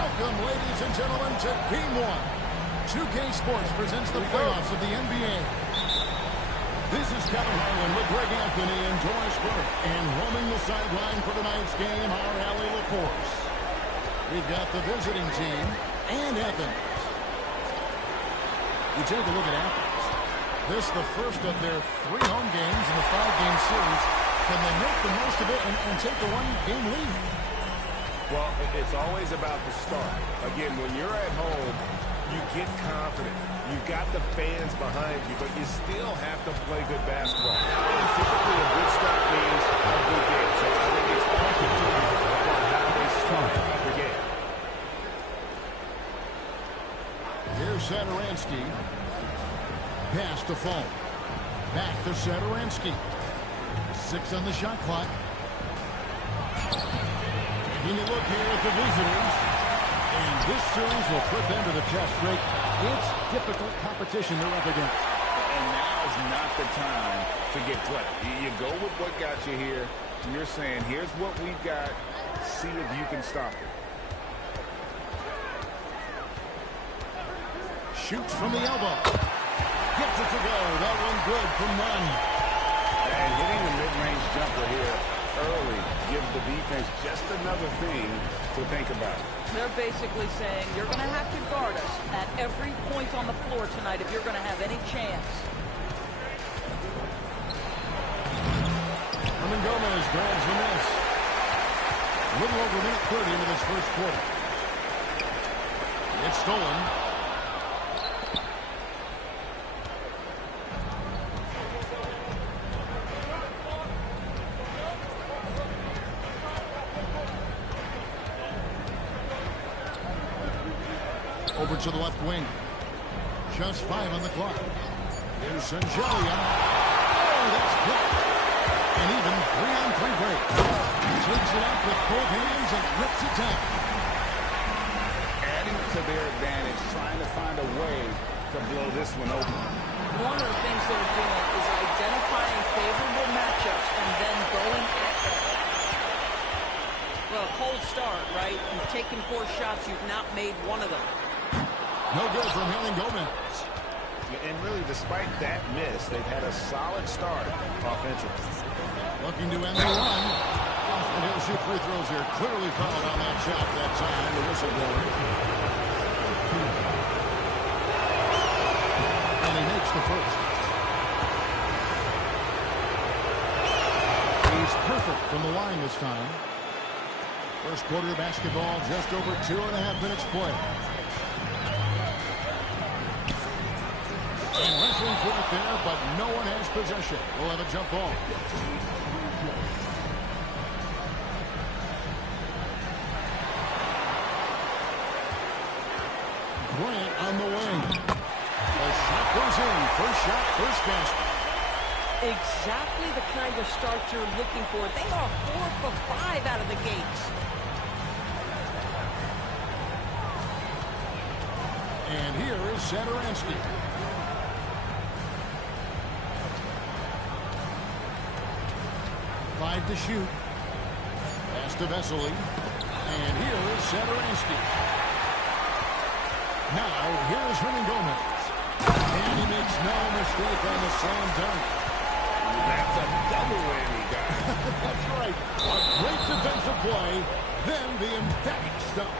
Welcome, ladies and gentlemen, to Game 1. 2K Sports presents the playoffs of the NBA. This is Kevin Harlan with Greg Anthony and Doris Burke. And roaming the sideline for tonight's game, our Allie LaForce. We've got the visiting team and Athens. You take a look at Athens. This is the first of their 3 home games in the 5-game series. Can they make the most of it and take a 1-game lead? Well, it's always about the start. Again, when you're at home, you get confident. You've got the fans behind you, but you still have to play good basketball. And typically, a good start means a good game. So I think it's opportunity on how they start the game. Here's Satoransky. Pass to Fall. Back to Satoransky. 6 on the shot clock. Taking a look here at the visitors. And this series will put them to the test, Rick. It's difficult competition they're up against. And now's not the time to get play. You go with what got you here. And you're saying, here's what we've got. See if you can stop it. Shoots from the elbow. Gets it to go. That one good from one. And hitting the mid-range jumper here early gives the defense just another thing to think about. They're basically saying you're going to have to guard us at every point on the floor tonight if you're going to have any chance. Herman Gomez grabs the miss. A little over minute 30 into this first quarter. It's stolen. Over to the left wing. Just 5 on the clock. Here's Sangelia. Oh, that's blocked. And even 3-on-3 break. He takes it up with both hands and rips it down. Adding to their advantage, trying to find a way to blow this one open. One of the things they're doing is identifying favorable matchups and then going at them. Well, cold start, right? You've taken 4 shots. You've not made one of them. No good from Herman Gomez. And really, despite that miss, they've had a solid start offensively. Looking to end the run. And he'll shoot free throws here. Clearly fouled on that shot that time. The whistle blower. And he makes the first. He's perfect from the line this time. First quarter basketball, just over 2.5 minutes play. And wrestling for it there, but no one has possession. We'll have a jump ball. Grant on the wing. The shot goes in. First shot, first basket. Exactly the kind of start you're looking for. They are 4 for 5 out of the gates. And here is Satoransky. 5 to shoot. Pass to Vesely. And here is Satoransky. Now, here is Herman Gomez. And he makes no mistake on the slam dunk. That's a double whammy, guys. That's right. A great defensive play, then the emphatic stuff.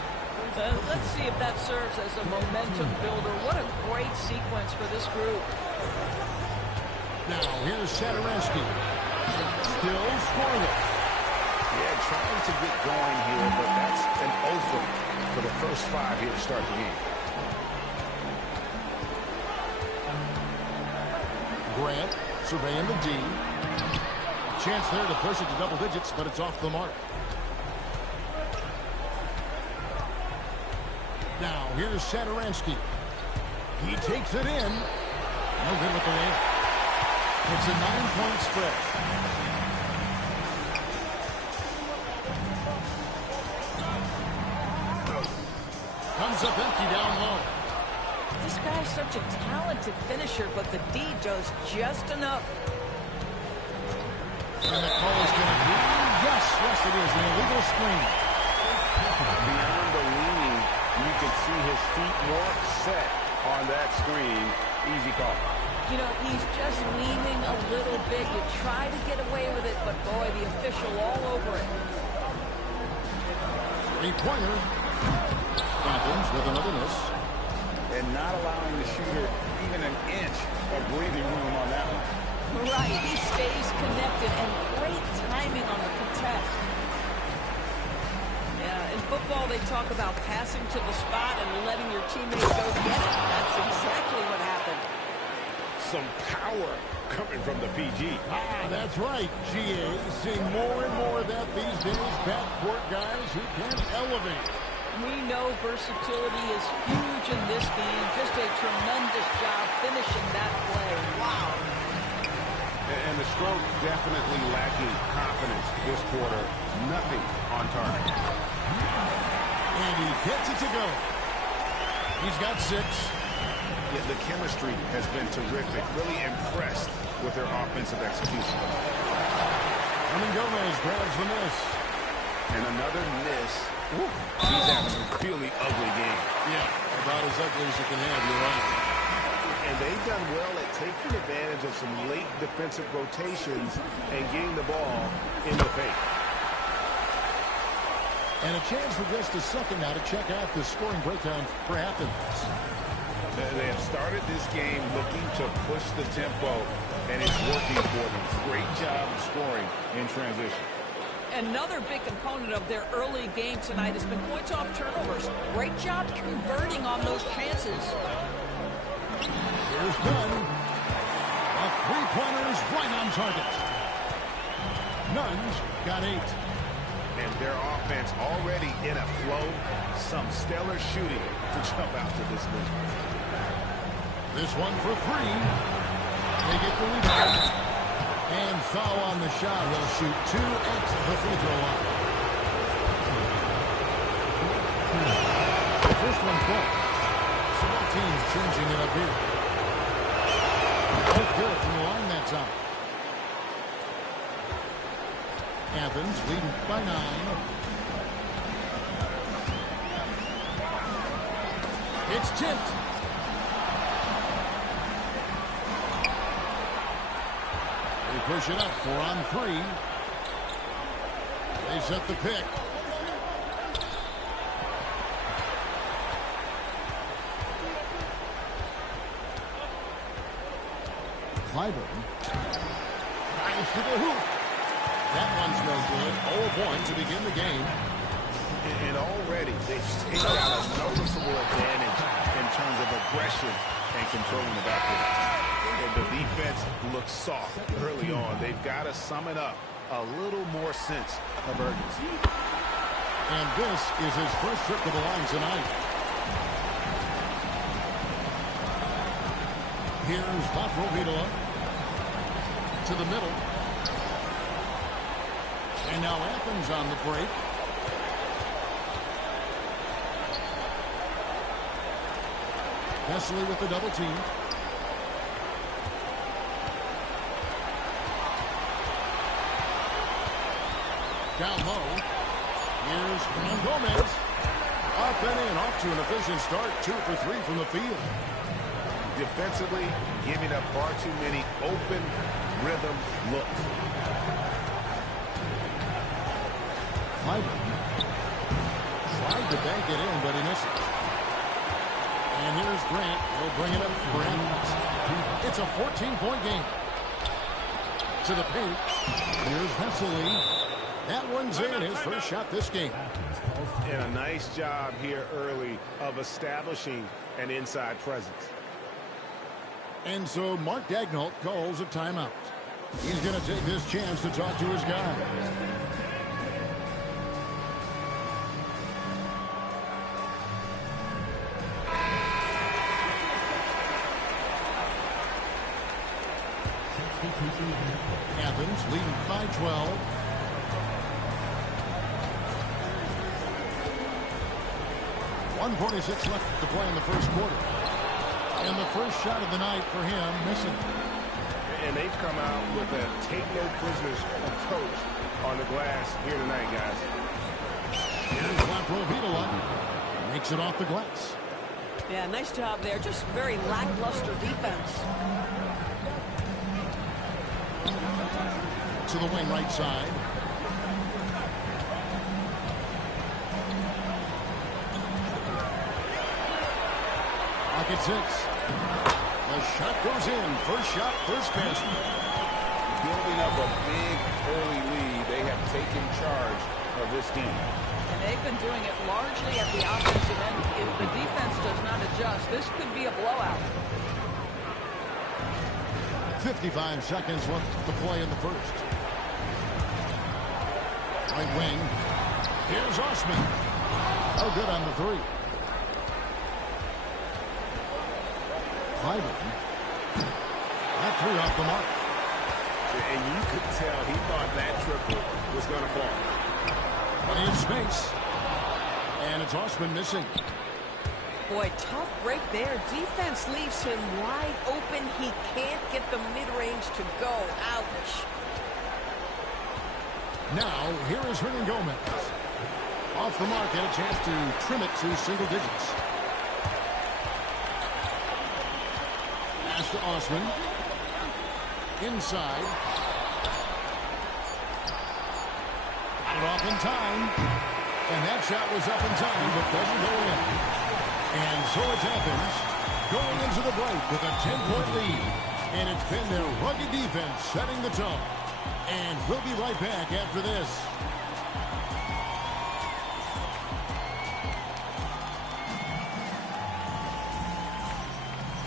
Let's see if that serves as a momentum builder. What a great sequence for this group. Now, here's Satoransky. Still scoreless. Yeah, trying to get going here, but that's an over for the first 5 here to start the game. Grant surveying the D. A chance there to push it to double digits, but it's off the mark. Now, here's Satoransky. He takes it in. No good with the layup. It's a 9-point spread. Comes up empty down low. This guy's such a talented finisher, but the D does just enough. And the call is going to be, yes, it is, an illegal screen. Beyond the leaning can see his feet more set on that screen. Easy call. You know, he's just leaning a little bit. You try to get away with it, but boy, the official all over it. Three-pointer. Athens with another miss. And not allowing the shooter even an inch of breathing room on that one. Right, he stays connected, and great timing on the contest. Yeah, in football they talk about passing to the spot and letting your teammates go get it. That's exactly what happened. Some power coming from the PG. That's right, GA. Seeing more and more of that these days. Backcourt guys who can elevate. We know versatility is huge in this game. Just a tremendous job finishing that play. Wow. And the stroke definitely lacking confidence this quarter. Nothing on target. And he gets it to go. He's got 6. Yeah, the chemistry has been terrific. Really impressed with their offensive execution. Gomez grabs the miss. And another miss. Woo. He's having a really ugly game. Yeah, about as ugly as you can have, you're right. And they've done well at taking advantage of some late defensive rotations and getting the ball in the paint. And a chance for just a second now to check out the scoring breakdown for Athens. They have started this game looking to push the tempo, and it's working for them. Great job of scoring in transition. Another big component of their early game tonight has been points off turnovers. Great job converting on those chances. Here's one. A three-pointer's right on target. Nuns got 8. And their offense already in a flow. Some stellar shooting to jump out to this lead. This one for 3. They get the rebound. And foul on the shot. He'll shoot 2 at the free throw line. The first one falls. So both teams changing it up here. Both good from the line that time. Athens leading by 9. It's tipped. They push it up. 4 on 3. They set the pick. Clyburn. Nice to the hoop. That one's no good. 0 points to begin the game. And already they've got a noticeable advantage in terms of aggression and controlling the backcourt. And the defense looks soft early on. They've got to sum it up. A little more sense of urgency. And this is his first trip to the line tonight. Here's Vatrovitola to the middle. And now Athens on the break. Nestle with the double team. Down low. Here's Gomez. Up and in. Off to an efficient start. 2 for 3 from the field. Defensively, giving up far too many open rhythm looks. Clyburn tried to bank it in, but he missed it. And here's Grant. He'll bring it up for Athens. It's a 14-point game. To the paint. Here's Vesely. That one's in. His first shot this game. And a nice job here early of establishing an inside presence. And so Mark Daigneault calls a timeout. He's going to take this chance to talk to his guys. Athens leading by 12. .146 left to play in the first quarter. And the first shot of the night for him missing. And they've come out with a take-no-prisoners approach on the glass here tonight, guys. Here's Latrovitola. Makes it off the glass. Yeah, nice job there. Just very lackluster defense. To the wing right side. Pocket 6. The shot goes in. First shot, first basket. Building up a big early lead. They have taken charge of this game. And they've been doing it largely at the offensive end. If the defense does not adjust, this could be a blowout. 55 seconds left to play in the first. Right wing. Here's Osman. Oh, good on the three. Clyburn. That three off the mark. And you could tell he thought that triple was going to fall. Plenty of space. And it's Osman missing. Boy, tough break there. Defense leaves him wide open. He can't get the mid-range to go. Ouch. Now, here is Hernan Gomez. Off the mark, and a chance to trim it to single digits. Pass to Osman. Inside. Got it off in time. And that shot was up in time, but doesn't go in. And so it's Athens going into the break with a 10-point lead. And it's been their rugged defense setting the tone. And we'll be right back after this.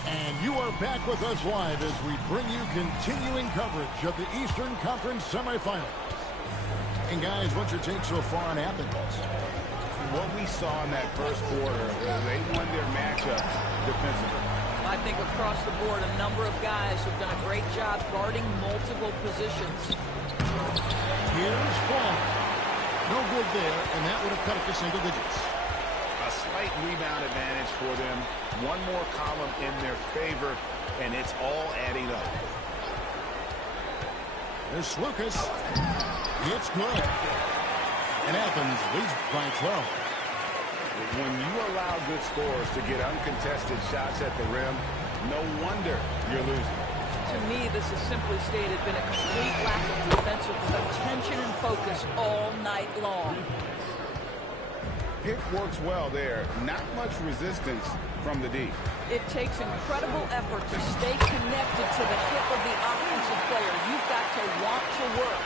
And you are back with us live as we bring you continuing coverage of the Eastern Conference semifinals. And guys, what's your take so far on Athens? What we saw in that first quarter, they won their matchup defensively. I think across the board, a number of guys have done a great job guarding multiple positions. Here's Fall. No good there, and that would have cut it to single digits. A slight rebound advantage for them. One more column in their favor, and it's all adding up. There's Lucas. It's good. And Athens leads by 12. When you allow good scores to get uncontested shots at the rim, no wonder you're losing. To me, this is simply stated been a complete lack of defensive attention and focus all night long. Pick works well there. Not much resistance from the D. It takes incredible effort to stay connected to the hip of the offensive player. You've got to want to work.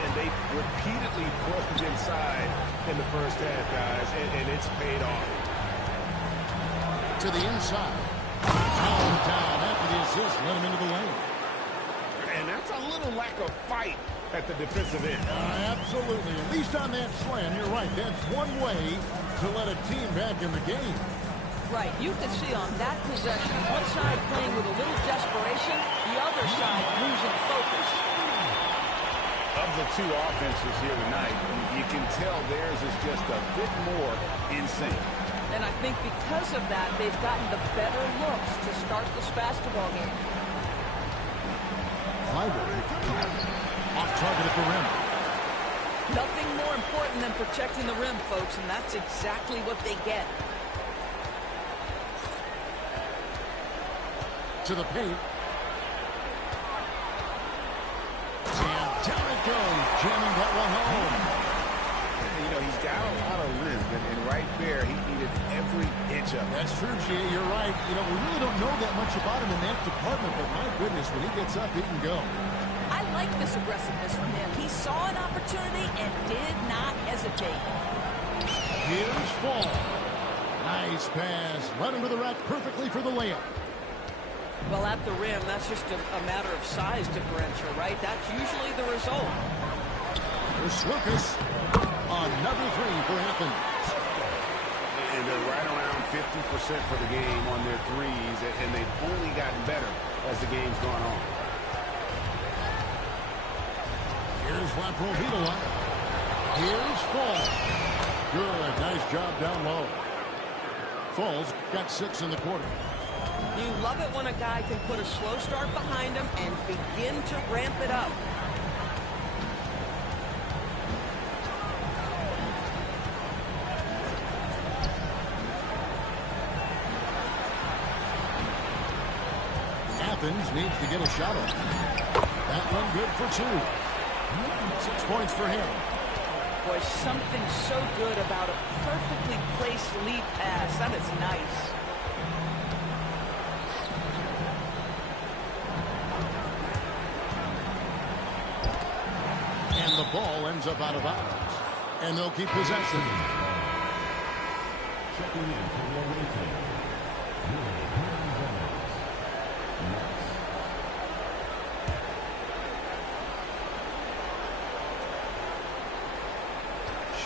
And they repeatedly pushed inside in the first half, guys, and it's paid off. To the inside. Down after the assist, let him into the lane. And that's a little lack of fight at the defensive end. Absolutely. At least on that slam, you're right. That's one way to let a team back in the game. Right. You can see on that possession, one side playing with a little desperation, the other side losing focus. Of the two offenses here tonight, you can tell theirs is just a bit more in sync. And I think because of that, they've gotten the better looks to start this basketball game. Clyburn. Off target at the rim. Nothing more important than protecting the rim, folks, and that's exactly what they get. To the paint. And down it goes, jamming that one home. You know, he's got a lot of length, and right there, he needed every inch of it. That's true, G. You're right. You know, we really don't know that much about him in that department, but my goodness, when he gets up, he can go. I like this aggressiveness from him. He saw an opportunity and did not hesitate. Here's Fall. Nice pass. Right under the rack perfectly for the layup. Well, at the rim, that's just a matter of size differential, right? That's usually the result. There's Lucas. Another three for Athens. And they're right around 50% for the game on their threes, and they've only gotten better as the game's gone on. Here's Laprovitola. Here's Fall. Good. Nice job down low. Fall's got 6 in the quarter. You love it when a guy can put a slow start behind him and begin to ramp it up. Athens needs to get a shot off. That one good for 2. 6 points for him. Boy, something so good about a perfectly placed lead pass. That is nice. And the ball ends up out of bounds. And they'll keep possession. Checking in for the away team.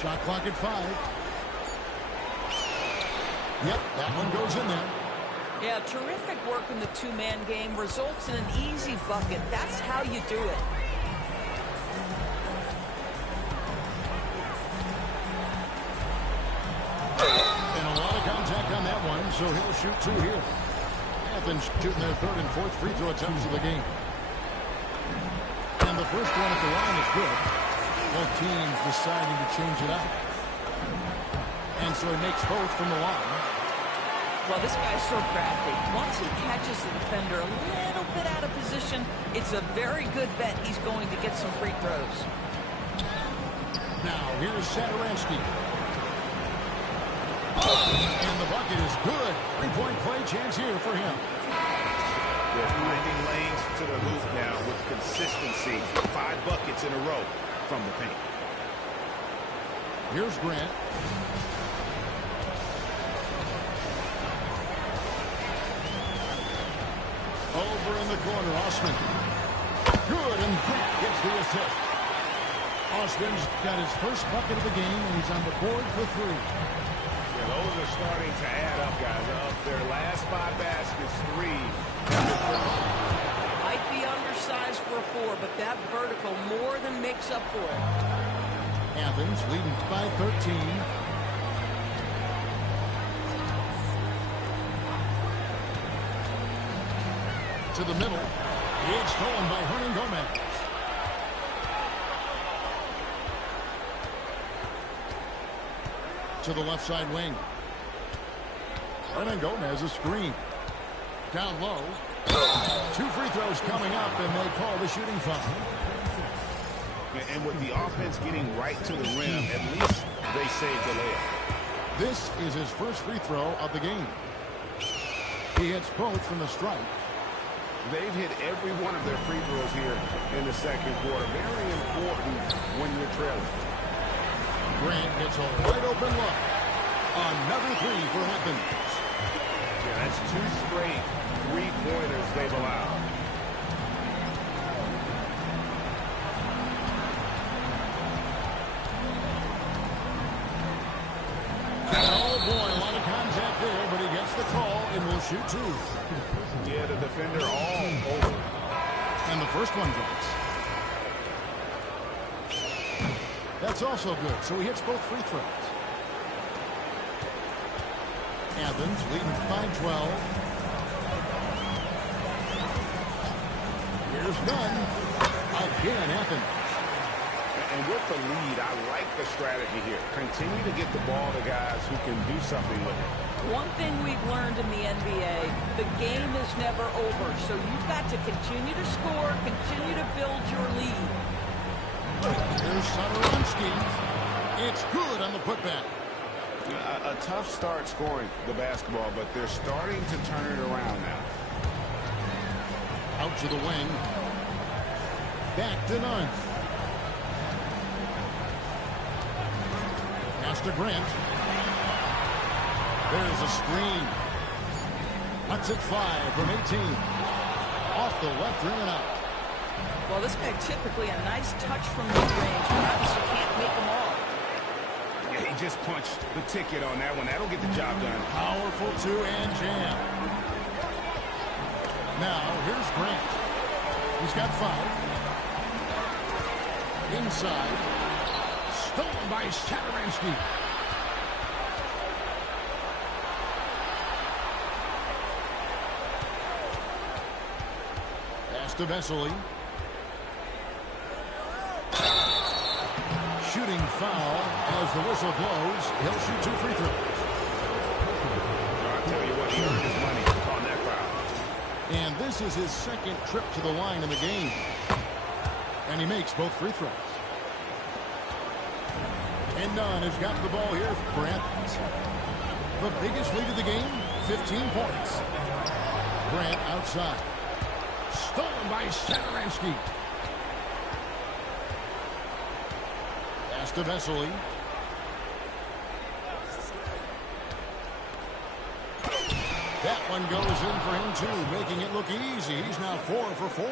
Shot clock at 5. Yep, that one goes in there. Yeah, terrific work in the two-man game results in an easy bucket. That's how you do it. And a lot of contact on that one, so he'll shoot 2 here. Athens shooting their 3rd and 4th free throw attempts of the game. And the first one at the line is good. Both teams deciding to change it up. And so he makes both from the line. Well, this guy's so crafty. Once he catches the defender a little bit out of position, it's a very good bet he's going to get some free throws. Now, here's Saturansky. And the bucket is good. 3-point play chance here for him. They're finding lanes to the hoop now with consistency. 5 buckets in a row from the paint. Here's Grant. Over in the corner, Osman. Good, and Grant gets the assist. Osman's got his first bucket of the game, and he's on the board for 3. Yeah, those are starting to add up, guys. Of their last 5 baskets, 3. Might be undersized for a 4, but that vertical more than makes up for it. Athens leading by 13. To the middle. It's stolen by Hernan Gomez. To the left side wing. Hernan Gomez a screen. Down low. 2 free throws coming up, and they call the shooting foul. And with the offense getting right to the rim, at least they saved the layup. This is his first free throw of the game. He hits both from the stripe. They've hit every one of their free throws here in the second quarter. Very important when you're trailing. Grant gets a wide open look. Another 3 for Athens. Yeah, that's 2 straight 3-pointers they've allowed. Oh boy, a lot of contact there, but he gets the call and will shoot 2. Yeah, the defender all over. And the first one drops. That's also good, so he hits both free throws. Athens leading by 12. Here's Dunn. Again, Athens. And with the lead, I like the strategy here. Continue to get the ball to guys who can do something with it. One thing we've learned in the NBA, the game is never over. So you've got to continue to score, continue to build your lead. Here's Saturansky. It's good on the putback. A tough start scoring the basketball, but they're starting to turn it around now. Out to the wing. Back to Dunn. Pass to Grant. There's a screen. Cuts it 5 from 18. Off the left rim and out. Well, this guy typically a nice touch from mid-range, but obviously can't make them all. Yeah, he just punched the ticket on that one. That'll get the job done. Powerful 2 and jam. Now, here's Grant. He's got 5. Inside. Stolen by Saturansky. Pass to Vesely. Shooting foul as the whistle blows. He'll shoot 2 free throws. I'll tell you what, he earned his money on that foul. And this is his second trip to the line in the game. And he makes both free throws. And Nunn has got the ball here for Athens. The biggest lead of the game, 15 points. Grant outside. Stolen by Satoransky. Pass to Vesely. That one goes in for him, too, making it look easy. He's now 4 for 4.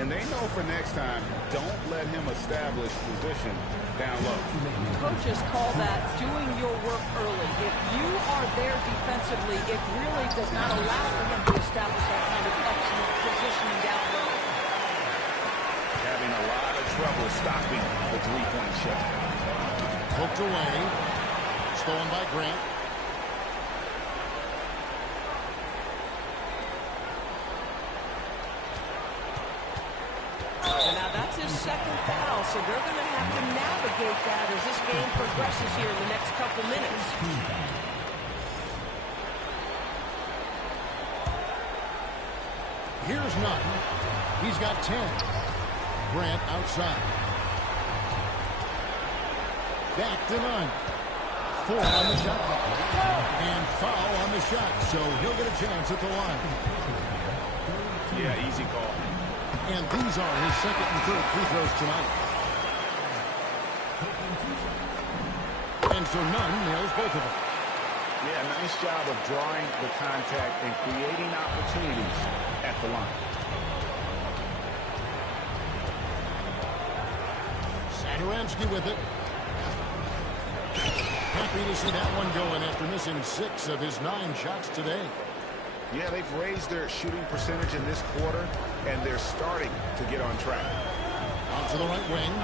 And they know for next time, don't let him establish position down low. Coaches call that doing your work early. If you are there defensively, it really does not allow for him to establish that kind of excellent positioning down low. Having a lot of trouble stopping the three-point shot. Poked away. Stolen by Grant. Second foul, so they're going to have to navigate that as this game progresses here in the next couple minutes. Here's Nunn. He's got 10. Grant outside. Back to Nunn. 4 on the shot clock. And foul on the shot, so he'll get a chance at the line. Yeah, easy call. And these are his second and third free throws tonight. And so Nunn nails both of them. Yeah, nice job of drawing the contact and creating opportunities at the line. Satoransky with it. Happy to see that one going after missing 6 of his 9 shots today. Yeah, they've raised their shooting percentage in this quarter, and they're starting to get on track. Out to the right wing.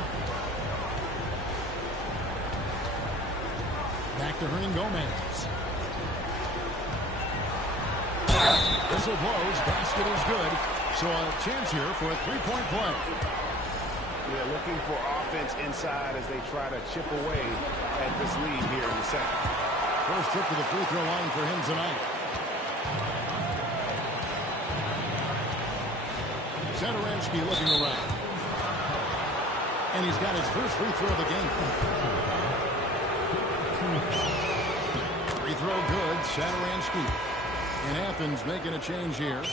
Back to Hernan Gomez. Whistle blows. Basket is good. So a chance here for a three-point play. Yeah, looking for offense inside as they try to chip away at this lead here in the second. First trip to the free throw line for him tonight. Satoransky looking around. And he's got his first free throw of the game. Free throw good, Satoransky. And Athens making a change here.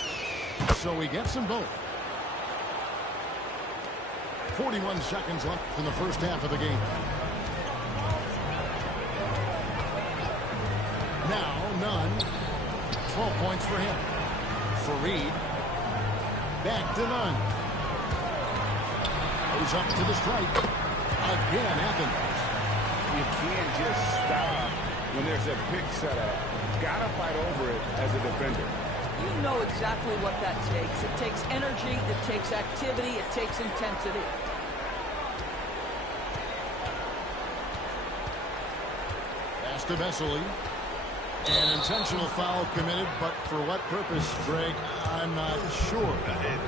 So he gets them both. 41 seconds left in the first half of the game. Now, Nunn. 12 points for him. Fareed. Back to Nunn. Goes up to the stripe. Again, Athens. You can't just stop when there's a pick setup. Gotta fight over it as a defender. You know exactly what that takes. It takes energy, it takes activity, it takes intensity. Pass to Vesely. An intentional foul committed, but for what purpose, Greg? I'm not sure.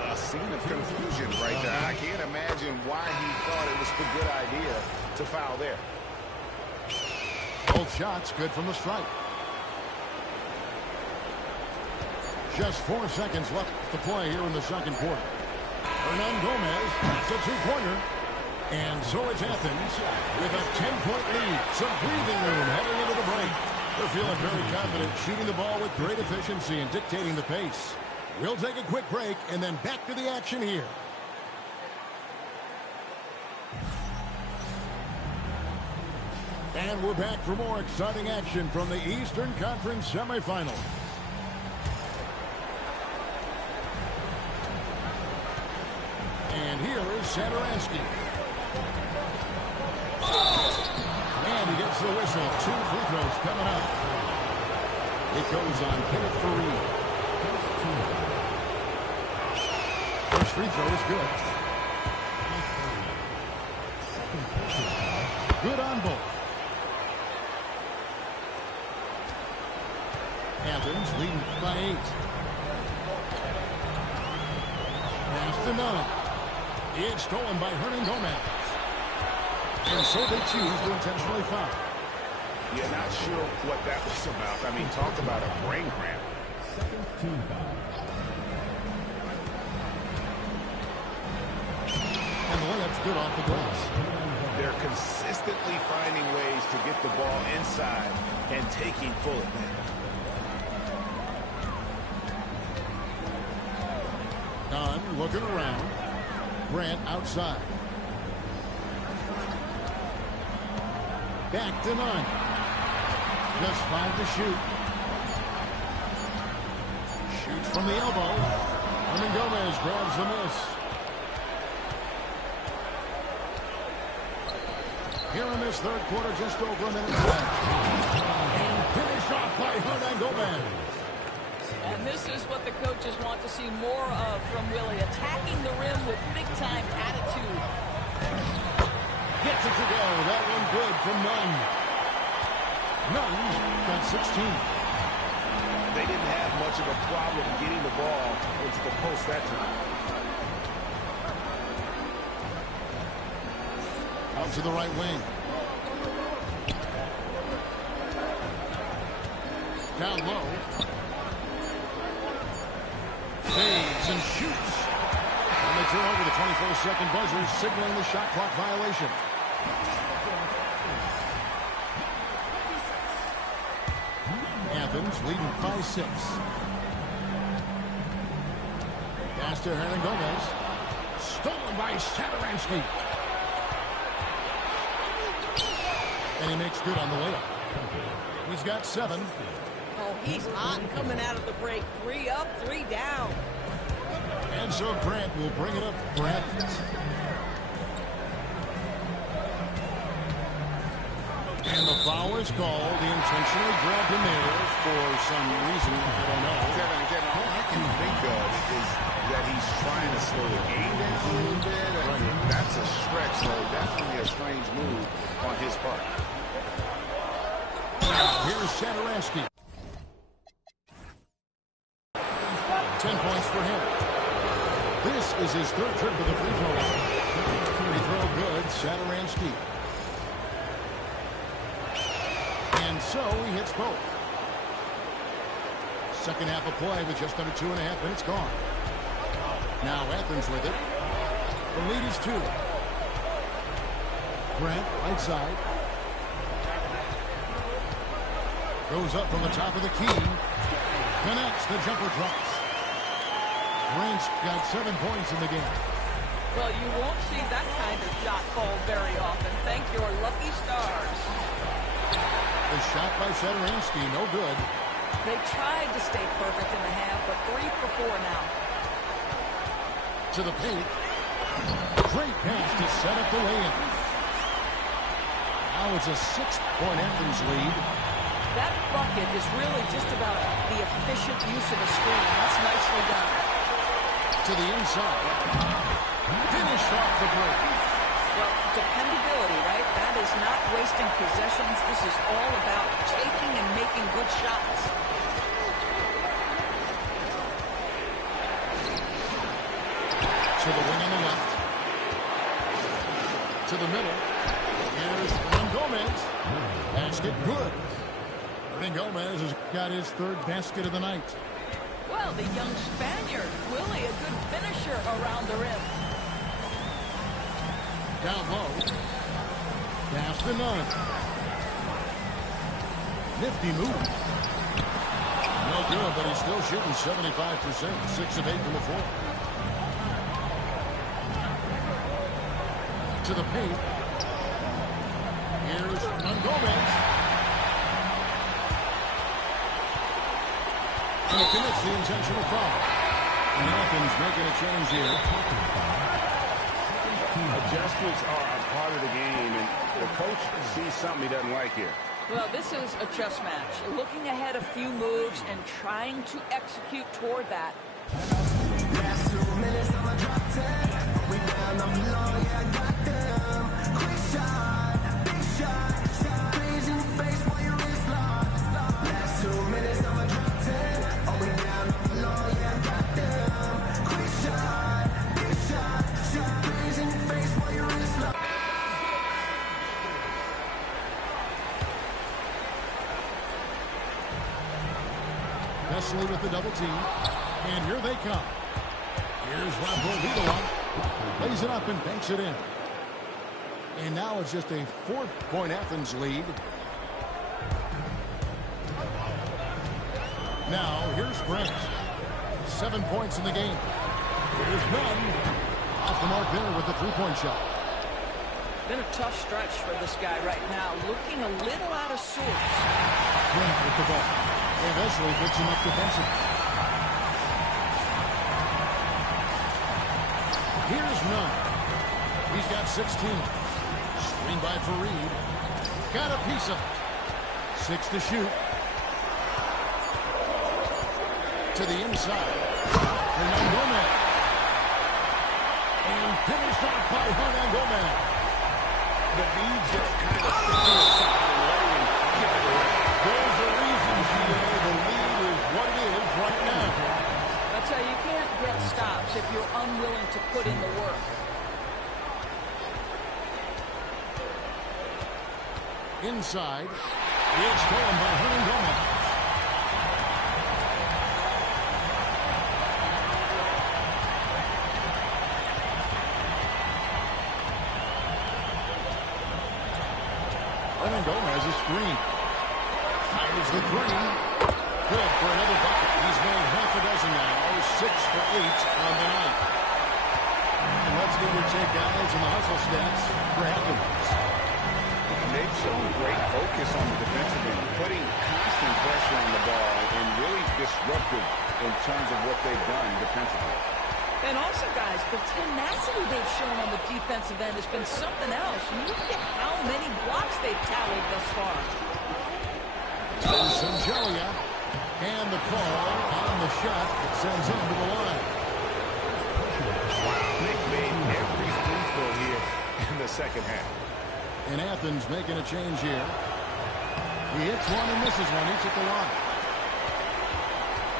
A scene of confusion right there. I can't imagine why he thought it was a good idea to foul there. Both shots good from the stripe. Just 4 seconds left to play here in the second quarter. Hernan Gomez, that's a two-pointer. And so it's Athens with a 10-point lead. Some breathing room heading into the break. They're feeling very confident, shooting the ball with great efficiency and dictating the pace. We'll take a quick break and then back to the action here. And we're back for more exciting action from the Eastern Conference semifinals. And here is Satoransky. And he gets the whistle. 2 free throws coming up. It goes on Kenneth Fareed. First free throw is good. Good on both. Athens leading by 8. Pass to Nunn. It's stolen by Hernan Gomez. And so they choose to intentionally foul. Yeah, not sure what that was about. I mean, talk about a brain cramp. Second team foul. the layup's good off the glass. They're consistently finding ways to get the ball inside and taking full advantage. Dunn looking around. Grant outside. Back to Dunn. Just 5 to shoot. Shoots from the elbow. And Gomez grabs the miss. Here in this third quarter, just over a minute left. And finished off by Gomez. And this is what the coaches want to see more of from Willie, attacking the rim with big-time attitude. Gets it to go. That one good from Nunn. Nunn's got 16. They didn't have much of a problem getting the ball into the post that time. Out to the right wing. Down low. Fades and shoots. And they turn over the 24-second buzzer, signaling the shot clock violation. Athens leading by 6. Pass to Gomez. Stolen by Satoransky. And he makes good on the layup. He's got 7. Oh, he's hot coming out of the break. 3 up, 3 down. And so Grant will bring it up for Athens. And the foul is called. He intentionally grabbed him there for some reason. I don't know. Kevin, all I can think of is that he's trying to slow the game down a little bit. Right. That's a stretch, so definitely a strange move on his part. Here's Satoransky. 10 points for him. This is his third trip to the free throw line. Free throw good, Satoransky. And so he hits both. Second half of play with just under 2.5 minutes gone. Now Athens with it. The lead is 2. Grant, right side. Goes up from the top of the key. Connects, the jumper drops. Grant's got 7 points in the game. Well, you won't see that kind of shot fall very often. Thank your lucky stars. The shot by Satoransky, no good. They tried to stay perfect in the half, but 3 for 4 now. To the paint. Great pass to set up the lay-in. Now it's a 6-point Athens lead. That bucket is really just about the efficient use of a screen. That's nicely done. To the inside. Finish off the break. Well, dependability, right? That is not wasting possessions. This is all about taking and making good shots. To the wing on the left. To the middle. Here's Gomez. Basket good. Gomez has got his 3rd basket of the night. Well, the young Spaniard, Willie, a good finisher around the rim. Down low. Pass to Nunn. Nifty move. No good, but he's still shooting 75%. 6 of 8 from the floor. To the paint. Here's Gomez. And he commits the intentional foul. And Athens making a change here. Adjustments are a part of the game, and the coach sees something he doesn't like here. Well, this is a chess match. Looking ahead a few moves and trying to execute toward that. Last 2 minutes, I'm a drop 10. We down on the low, yeah, I got them. Quick shot, big shot. Freeze in your face while your wrist locked. Last 2 minutes, I'm a drop 10. Oh, we down on the low, yeah, I got them. Quick shot, big shot. Freeze in your face while your wrist locked. Nestle with the double team. And here they come. Here's Rob Vidal. Lays it up and banks it in. And now it's just a 4-point Athens lead. Now, here's Grant. 7 points in the game. Here's Nunn. Off the mark there with the 3-point shot. Been a tough stretch for this guy right now. Looking a little out of sorts. Grant with the ball. And Esley picks him up defensively. Here's Nunn. He's got 16. Screen by Fareed. Got a piece of it. 6 to shoot. To the inside. Hernan Gomez. And finished off by Hernan Gomez. The lead just kind of sits to the side and letting him get it away. There's a reason, GA. The lead is what it is right now. That's how you can't get stops if you're unwilling to put in the work. Inside. It's stolen by Hernan Gomez. Hernan Gomez is screen. Fires the 3. Good for another bucket. He's made half a dozen now. 6 for 8 on the night. And let's get your take, guys, on the hustle stats for Athens. They've shown great focus on the defensive end, putting constant pressure on the ball and really disruptive in terms of what they've done defensively. And also, guys, the tenacity they've shown on the defensive end has been something else. You look at how many blocks they've tallied thus far. Sangelia, and the call on the shot that sends him to the line. Nick made every free throw here in the second half. And Athens making a change here. He hits one and misses one each at the line.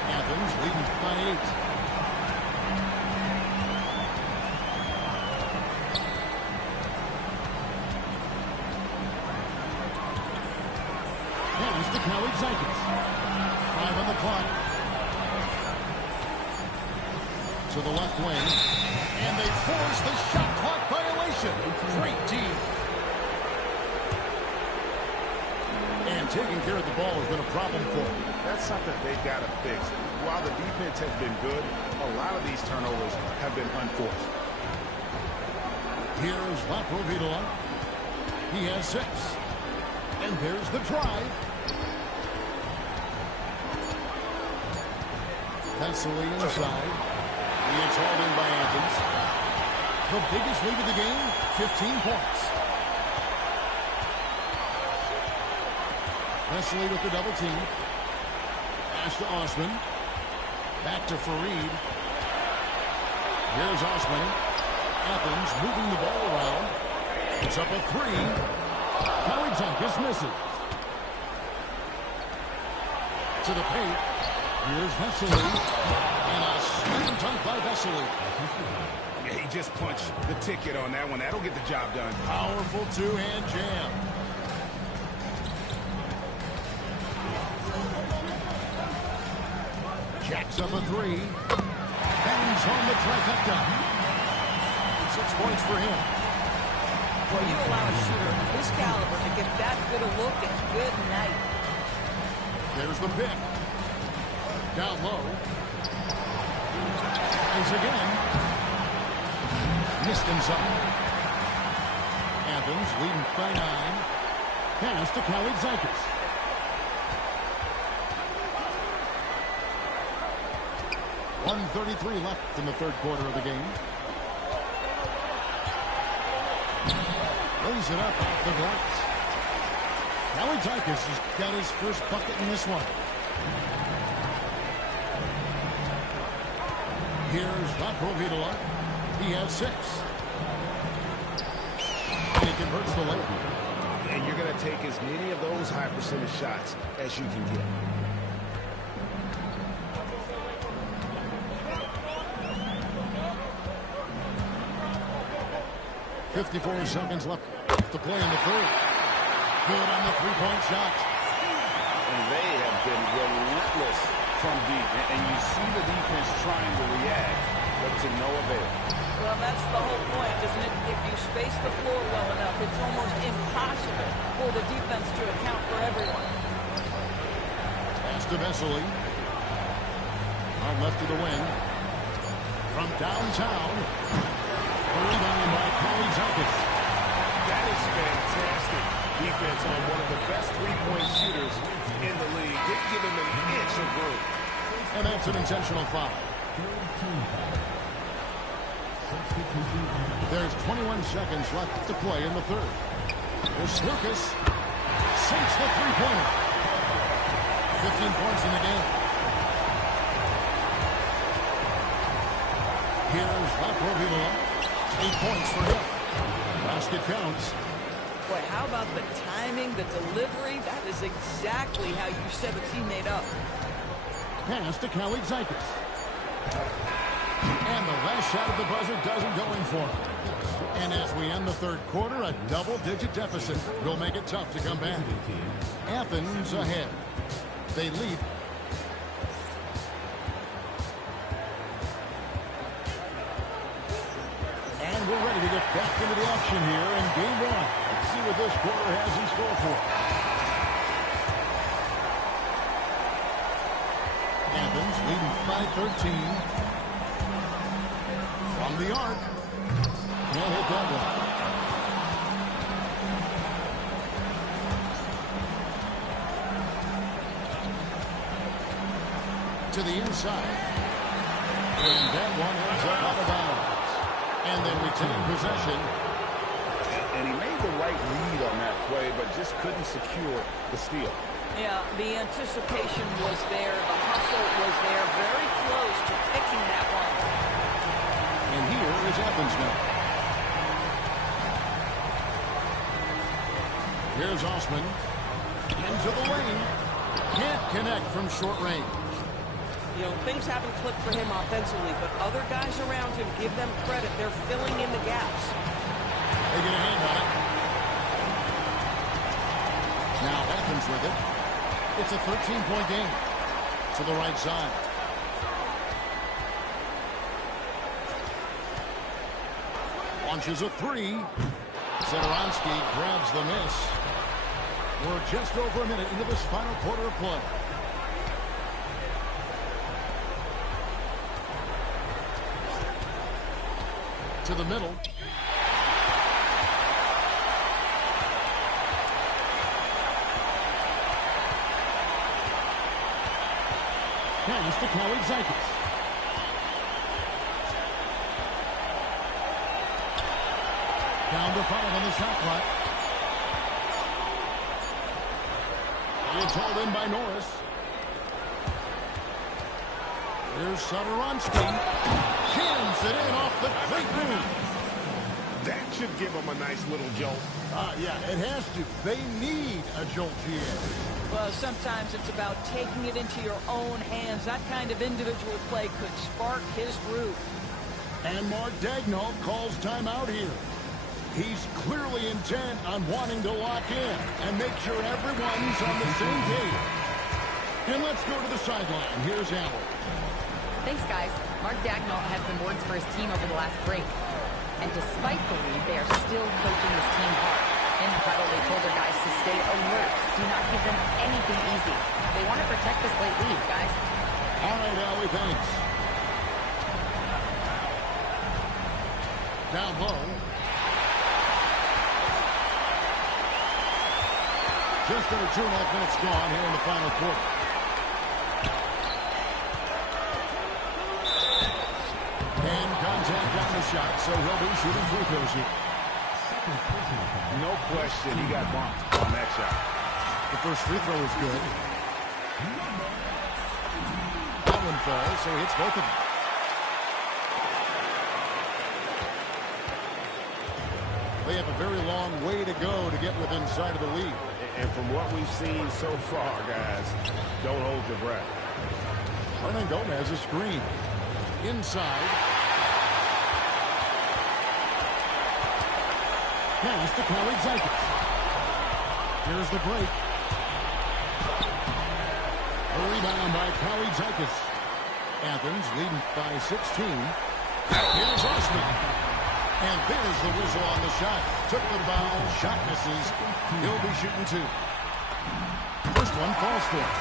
Athens leading by 8. Here's the Kalaitzakis. 5 on the clock. To the left wing. And they force the shot clock violation. Great team. And taking care of the ball has been a problem for them. That's something they've got to fix. While the defense has been good, a lot of these turnovers have been unforced. Here's Laprovitola. He has 6. And there's the drive. Vesely inside. He is hauled in by Athens. The biggest lead of the game, 15 points. Vesely with the double team. Pass to Osman. Back to Fareed. Here's Osman. Athens moving the ball around. It's up a 3. Kalaitzakis misses. To the paint. Here's Vesely. And a slam dunk by Vesely. Yeah, he just punched the ticket on that one. That'll get the job done. Powerful two-hand jam. Jacks up a 3. Bangs home the trifecta. 6 points for him. Well, you allow a shooter of this caliber to get that good a look at good night. There's the pick. Down low. Tries again. Missed inside. Athens leading by 9. Pass to Kalaitzakis. .133 left in the third quarter of the game. Lays it up off the glass. Kalaitzakis has got his first bucket in this one. Here's Laprovitola. He has 6. And he converts the layup. And you're going to take as many of those high percentage shots as you can get. 54 seconds left to play in the third. Good on the three-point shot. And they have been relentless from deep. And you see the defense trying to react, but to no avail. Well, that's the whole point, isn't it? If you space the floor well enough, it's almost impossible for the defense to account for everyone. Pass to Vesely. Out left to the wing. From downtown. Rebound by Panathinaikos. That is fantastic defense on one of the best three-point shooters in the league. Didn't give him an inch of room. And that's an intentional foul. There's 21 seconds left to play in the third. Here's Lucas. Sinks the three-pointer. 15 points in the game. Here's Laprovila. 8 points for him. Basket counts. Boy, how about the timing, the delivery? That is exactly how you set a teammate up. Pass to Panathinaikos. And the last shot of the buzzer doesn't go in for him. And as we end the third quarter, a double-digit deficit will make it tough to come back. Athens ahead. They lead. And we're ready to get back into the action here in game one. Let's see what this quarter has in store for us. Athens leading by 13. From the arc. Can't hit that one. To the inside. And that one ends up out of bounds. And they retain possession. And he made the right read on that play, but just couldn't secure the steal. Yeah, the anticipation was there. The hustle was there. Very close to picking that one. And here is Athens now. Here's Osman. Into the lane. Can't connect from short range. You know, things haven't clicked for him offensively, but other guys around him, give them credit. They're filling in the gaps. They get a hand on it. Now Athens with it. It's a 13-point game. To the right side. Launches a three. Zedoransky grabs the miss. We're just over a minute into this final quarter of play. To the middle. Pass to Panathinaikos. Down to 5 on the shot clock. It's hauled in by Norris. Here's Zedoransky. Jams it in off the great move. That should give them a nice little jolt. Yeah, it has to. They need a jolt, GA. Well, sometimes it's about taking it into your own hands. That kind of individual play could spark his groove. And Mark Daigneault calls timeout here. He's clearly intent on wanting to lock in and make sure everyone's on the same page. And let's go to the sideline. Here's Allen. Thanks, guys. Mark Daigneault had some words for his team over the last break. And despite the lead, they are still coaching this team hard. In the huddle, they told their guys to stay alert. Do not give them anything easy. They want to protect this late lead, guys. All right, Allie, thanks. Down low. Just under 2.5 minutes gone here in the final quarter. And contact on the shot, so he'll be shooting free throws here. No question, he got bumped on that shot. The first free throw is good. That one falls, so he hits both of them. They have a very long way to go to get within sight of the lead. And from what we've seen so far, guys, don't hold your breath. Hernan Gomez a screen. Inside. Pass to Panathinaikos. Here's the break. A rebound by Panathinaikos. Athens leading by 16. Here's Osman. And there's the whistle on the shot. Took the foul. Shot misses. He'll be shooting 2. First one falls for him.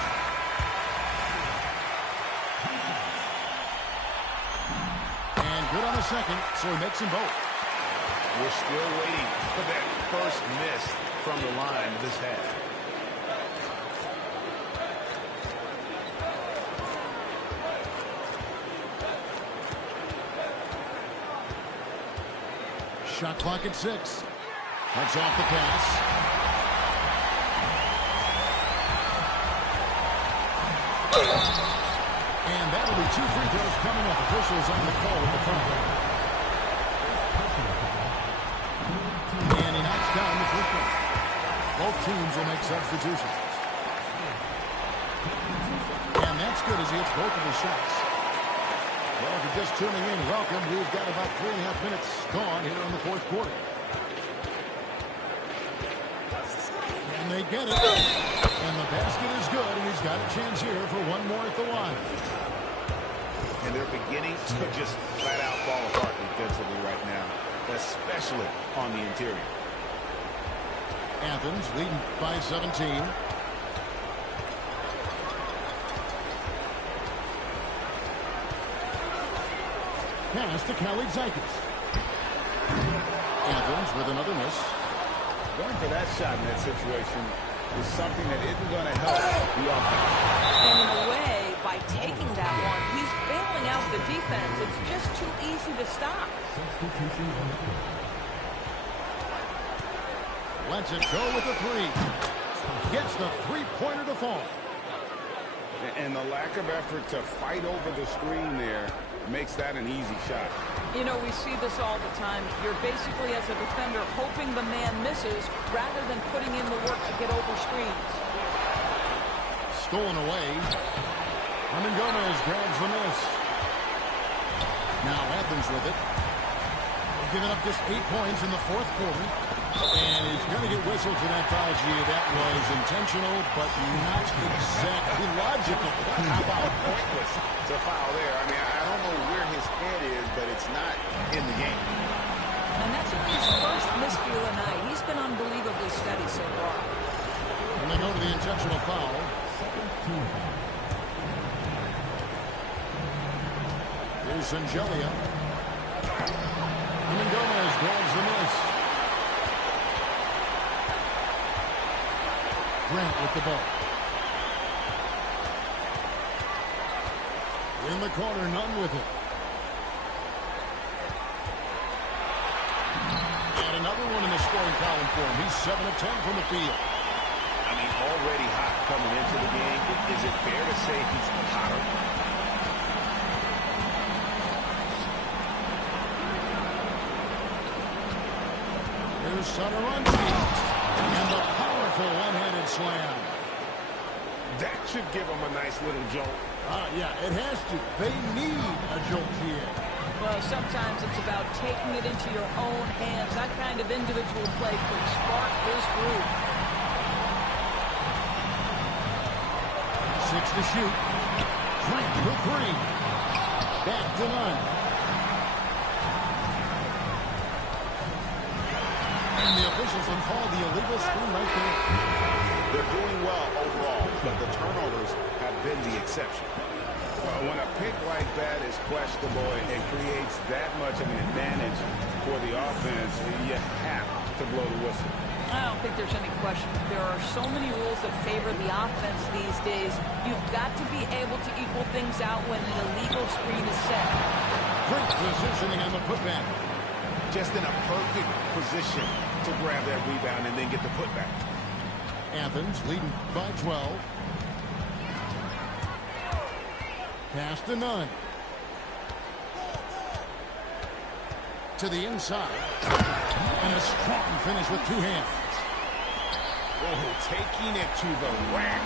And good on the second, so he makes them both. We're still waiting for that first miss from the line this half. Shot clock at 6. Cuts off the pass. And that'll be 2 free throws coming up. Officials on the call at the front. And he knocks down the first one. Both teams will make substitutions. And that's good as he hits both of his shots. Well, if you're just tuning in, welcome. We've got about 3.5 minutes gone here in the fourth quarter. And they get it. And the basket is good, and he's got a chance here for one more at the line. And they're beginning to just flat out fall apart defensively right now, especially on the interior. Athens leading by 17. Pass to Kalaitzakis. Athens with another miss. Going for that shot in that situation is something that isn't going to help the offense. And in a way, by taking that one, he's bailing out the defense. It's just too easy to stop. Lets it go with the 3. Gets the three-pointer to fall. And the lack of effort to fight over the screen there makes that an easy shot. You know, we see this all the time. You're basically, as a defender, hoping the man misses rather than putting in the work to get over screens. Stolen away. Hernan Gomez grabs the miss. Now Athens with it. Giving up just 8 points in the fourth quarter. And he's going to get whistled for that foul. Gee, that was intentional, but not exactly logical. How about pointless to foul there? I mean, I don't know where his head is, but it's not in the game. And that's only his first misfeel tonight. He's been unbelievably steady so far. And they go to the intentional foul. Here's Sangelia. Hernan Gomez grabs the miss. Grant with the ball. In the corner, none with it. And another one in the scoring column for him. He's 7 of 10 from the field. I mean, already hot coming into the game. Is it fair to say he's hotter? Here's Sonoranski. And the powerful one-handed slam. That should give him a nice little jolt. Yeah, it has to. They need a jolt here. Well, sometimes it's about taking it into your own hands. That kind of individual play could spark this group. 6 to shoot. Grant for 3. Back to none. And the officials have called the illegal screen right there. They're doing well overall, but the turnovers have been the exception. When a pick like that is questionable and creates that much of an advantage for the offense, you have to blow the whistle. I don't think there's any question. There are so many rules that favor the offense these days. You've got to be able to equal things out when an illegal screen is set. Great positioning on the putback. Just in a perfect position to grab that rebound and then get the putback. Athens leading by 12. Pass to none. To the inside. And a strong finish with 2 hands. Oh, taking it to the rack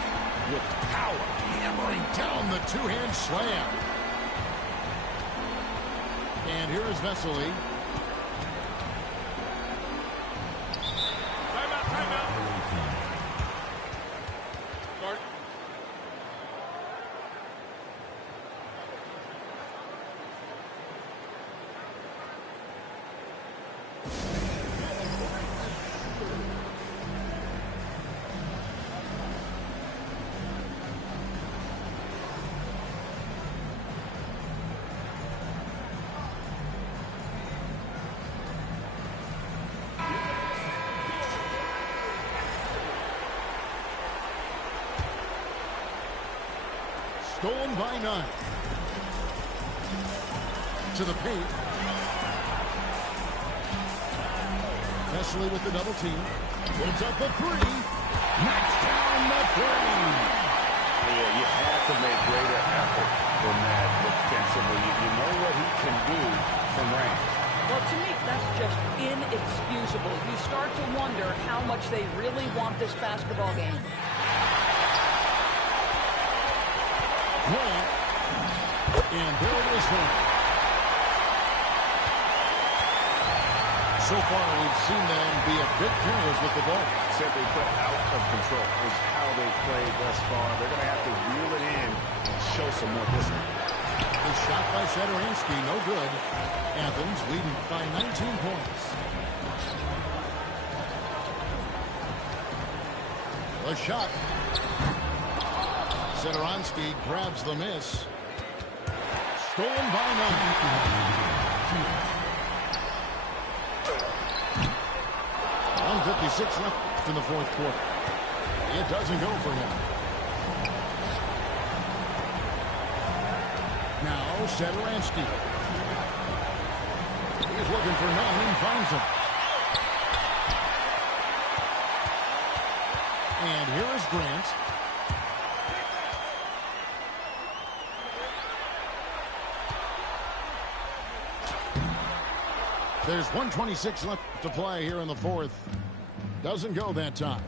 with power. Hammering down the 2-hand slam. And here is Vesely. Timeout. Start. Stolen by 9. To the paint. Wesley with the double team. Puts up the 3. Knocks down the 3. Yeah, you have to make greater effort than that defensively. You know what he can do from range. Well, to me, that's just inexcusable. You start to wonder how much they really want this basketball game. Grant. And there it is for him. So far, we've seen them be a bit careless with the ball. Simply put, out of control is how they played thus far. They're going to have to reel it in and show some more discipline. The shot by Satoransky, no good. Athens leading by 19 points. The shot. Satoransky grabs the miss. Stolen by 9. 1:56 left in the fourth quarter. It doesn't go for him. Now Satoransky. He's looking for 9 and finds him. And here is Grant. There's 1:26 left to play here in the fourth. Doesn't go that time.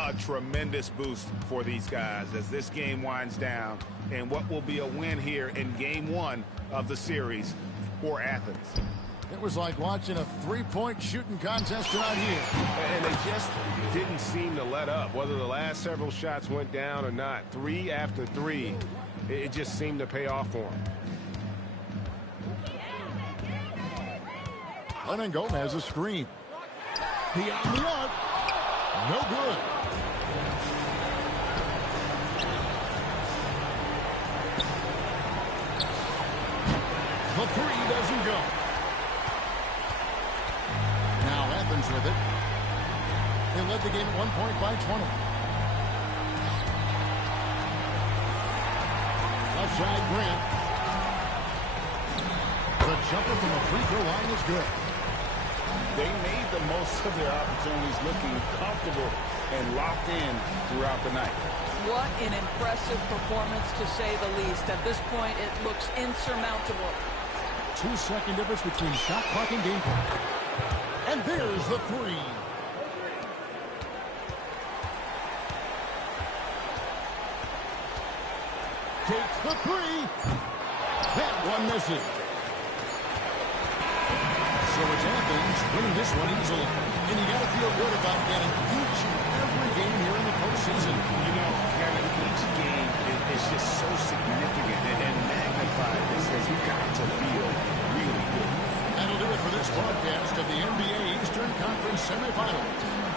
A tremendous boost for these guys as this game winds down, and what will be a win here in game 1 of the series for Athens. It was like watching a three-point shooting contest tonight here. And they just didn't seem to let up. Whether the last several shots went down or not, 3 after 3, it just seemed to pay off for them. Lennon Gomez a screen. Beyond the arc. No good. The 3 doesn't go. Now Athens with it. They led the game at 1 point by 20. Left side Grant. The jumper from the free throw line is good. They made the most of their opportunities, looking comfortable and locked in throughout the night. What an impressive performance, to say the least. At this point, it looks insurmountable. 2-second difference between shot clock and game clock. And there's the 3. Takes the 3. That one misses. So it's Athens winning this one easily. And you got to feel good about getting each and every game here in the postseason. You know, Kevin, each game is just so significant and magnified. This has got to feel really good. That'll do it for this broadcast of the NBA Eastern Conference Semifinals.